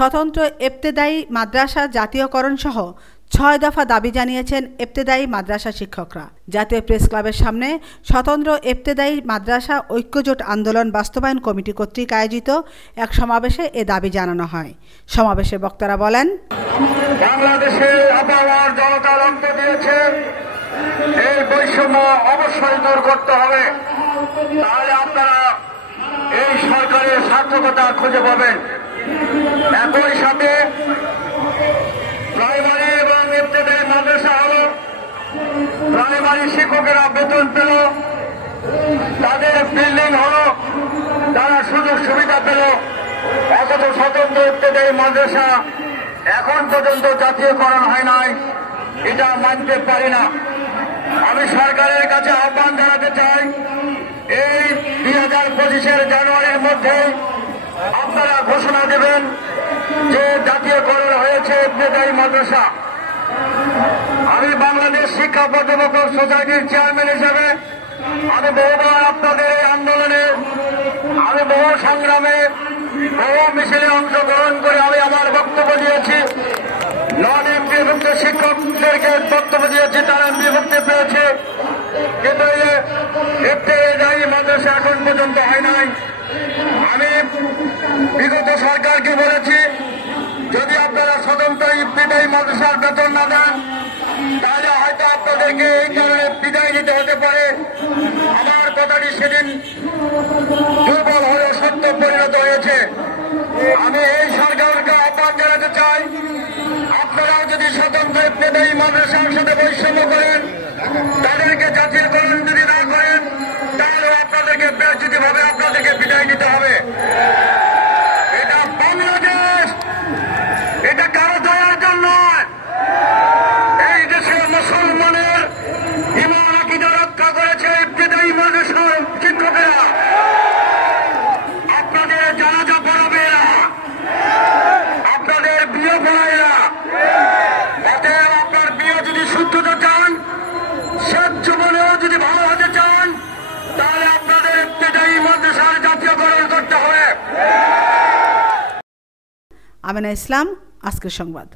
স্বতন্ত্র ইবতেদায়ী মাদ্রাসা জাতীয়করণ সহ ৬ দফা দাবি জানিয়েছেন ইবতেদায়ী মাদ্রাসা শিক্ষকরা। জাতীয় প্রেস ক্লাবের সামনে স্বতন্ত্র ইবতেদায়ী মাদ্রাসা ঐক্যজোট আন্দোলন বাস্তবায়ন কমিটি কর্তৃক আয়োজিত এক সমাবেশে এ দাবি জানানো হয়। সমাবেশে বক্তারা বলেন, বাংলাদেশের আপামর জনতা রক্ত দিয়েছে, এই বৈষম্য অবশ্যই দূর করতে হবে। তাহলে আপনারা এই সরকারের সার্থকতা খুঁজে পাবেন। একই সাথে প্রাইমারি এবং ইবতেদায়ী মাদ্রাসা হল, প্রাইমারি শিক্ষকেরা বেতন পেল, তাদের বিল্ডিং হল, তারা সুযোগ সুবিধা পেল, অথচ স্বতন্ত্র ইবতেদায়ী মাদ্রাসা এখন পর্যন্ত জাতীয়করণ হয় নাই। এটা মানতে পারি না। আমি সরকারের কাছে আহ্বান জানাতে চাই, এই 2025-এর জানুয়ারির মধ্যে আপনারা ঘোষণা দেবেন যে জাতীয়করণ হয়েছে ইবতেদায়ী মাদ্রাসা। আমি বাংলাদেশ শিক্ষা পর্যবেক্ষক সোসাইটির চেয়ারম্যান হিসেবে আমি বহুবার আপনাদের এই আন্দোলনে, আমি বহু সংগ্রামে, বহু মিছিলে অংশগ্রহণ করে আমি আমার বক্তব্য দিয়েছি। নন এমপিভুক্ত শিক্ষকদেরকে বক্তব্য দিয়েছি, তারা এমপিভুক্তি পেয়েছে, কিন্তু ইবতেদায়ী মাদ্রাসা এখন পর্যন্ত হয় নাই। আমি বিগত সরকারকে বলেছি, যদি আপনারা স্বতন্ত্র ইবতেদায়ী মাদ্রাসার বেতন না দেন, তাহলে হয়তো আপনাদেরকে এই কারণে বিদায় নিতে হতে পারে। আমার কথাটি সেদিন দুর্বল হলেও সত্য পরিণত হয়েছে। আমি এই সরকারকে আহ্বান জানাতে চাই, আপনারাও যদি স্বতন্ত্র ইবতেদায়ী মাদ্রাসার সাথে বৈষম্য করেন, তাদেরকে জাতীয়করণ যদি না করেন, তাহলে আপনাদেরকে বেয়াজ্জতিভাবে আপনাদেরকে বিদায় নিতে হবে। এটা বাংলাদেশ, এটা কারো দয়ার জন্য নয়। এই দেশের মুসলমানের ঈমান আকীদা রক্ষা করেছে ইবতেদায়ী মাদ্রাসার শিক্ষকেরা। আপনাদের জানাজা পড়াবে এরা, আপনাদের বিয়ে পড়ায় এরা। অতএব আপনার বিয়ে যদি শুদ্ধতা চান, শেষ জীবনেও যদি ভালো হতে চান, তাহলে আপনাদের ইবতেদায়ী মাদ্রাসার জাতীয়করণ করতে হবে। আমেনা ইসলাম, আজকের সংবাদ।